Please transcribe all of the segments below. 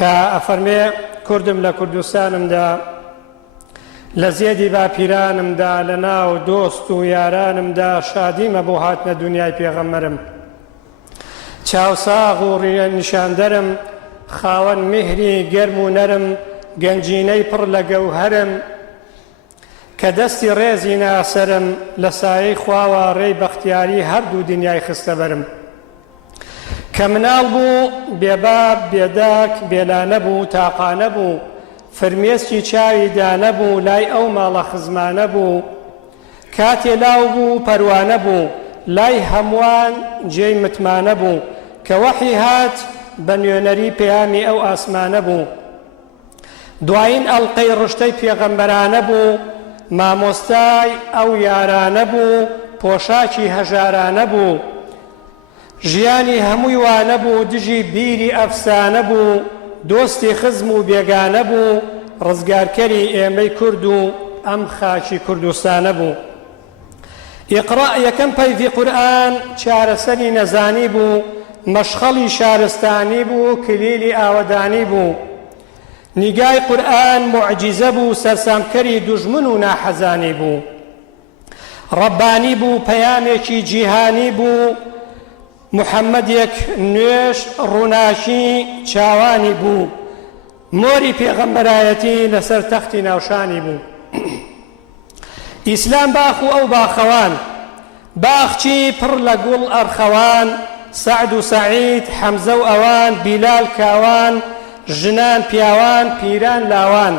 کە ئەفەرمێ کوردم لە کوردستانمدا لە زێدی باپیرانمدا لە ناو دۆست و یارانمدا شادیمە بۆ هاتنە دنیای پێغەمبەرم چاوساغ و ڕێ نیشاندەرم خاوەن میهری گەرم و نەرم گەنجینەی پڕ لە گەوهەرم کە دەستی ڕێزی ناسەرم لە سایەی خواوە ڕێی بەختیاری هەردوو دنیای خستە بەرم کە مناڵ بوو بێباب بێداک بێلانە بوو تاقانە بوو فرمێسکی چاوی دانە بوو لای ئەو ماڵە خزمانە بوو کاتێ لاو بوو پەروانە بوو لای هەمووان جێی متمانە بوو کە وەحی هات بە نوێنەری پەیامی ئەو ئاسمانە بوو دوایین ئەڵقەی ڕشتەی پێغەمبەرانە بوو مامۆستای ئەو یارانە بوو پۆشاکی هەژارانە بوو ژیانی هەمووی وانە بوو دژی بیری ئەفسانە بوو دۆستی خزم و بێگانە بوو ڕزگارکەری ئێمەی کورد و ئەم خاکی کوردستانە بوو ئیقڕا یەکەم پەیدی قورئان چارەسەری نەزانی بوو مەشخەڵی شارستانی بوو کلیلی ئاوەدانی بوو نیگای قورئان معجزە بوو سەرسامکەری دوژمن و ناحەزانی بوو ڕەبانی بوو پەیامێکی جیهانی بوو محەممەدێک نوێش ڕووناکی چاوانی بوو مۆری پێغەمبەرایەتی لەسەر تەختی ناوشانی بوو ئیسلام باخ و ئەو باخەوان باخچی پڕ لە گوڵ ئەرخەوان سەعد و سەعید حەمزە و ئەوان بیلال کاوان ژنان پیاوان پیران لاوان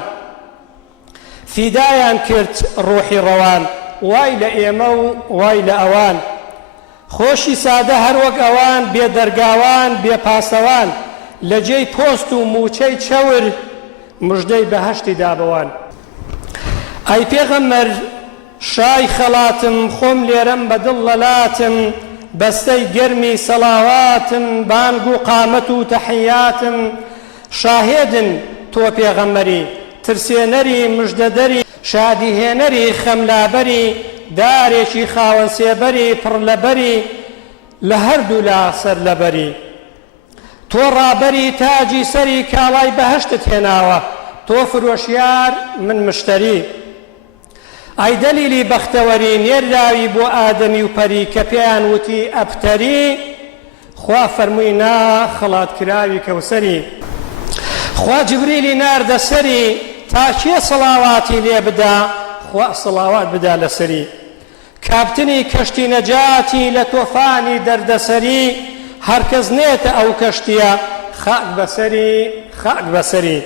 فیدایان کرد ڕۆحی ڕەوان وای لە ئێمە و وای لە ئەوان خۆشی سادە هەروەک ئەوان بێدەرگاوان بێپاسەوان لە جێی پۆست و موچەی چەور مژدەی بەهەشتی دابەوان ئەی پێغەمبەر شای خەڵاتم خۆم لێرەم بەدڵ لەلاتم بەستەی گەرمی سەڵاواتم بانگ و قامەت و تەحیاتم شاهێدن تۆ پێغەمبەری ترسێنەری مژدەدەری شادیهێنەری خەملابەری دارێکی خاوەن سێبەری پڕ لەبەری لە هەردوو لا سەر لەبەری تۆ ڕابەری تاجی سەری کاڵای بەهەشتت هێناوە تۆ فرۆشیار من مشتەری ئەی دەلیلی بەختەوەری نێراوی بۆ ئادەمی و پەری کە پێیان وتی ئەبتەری خوا فەرمووی نا خەڵاتکراوی کەوسەری خوا جبریلی ناردە سەری تا کێ سڵاواتی لێ بدا خوا سڵاوات بدا لەسەری کاپتنی کەشتی نەجاتی لە تۆفانی دەردەسەری هەرکەس نێتە ئەو کەشتیە خاک بەسەری خاک بەسەری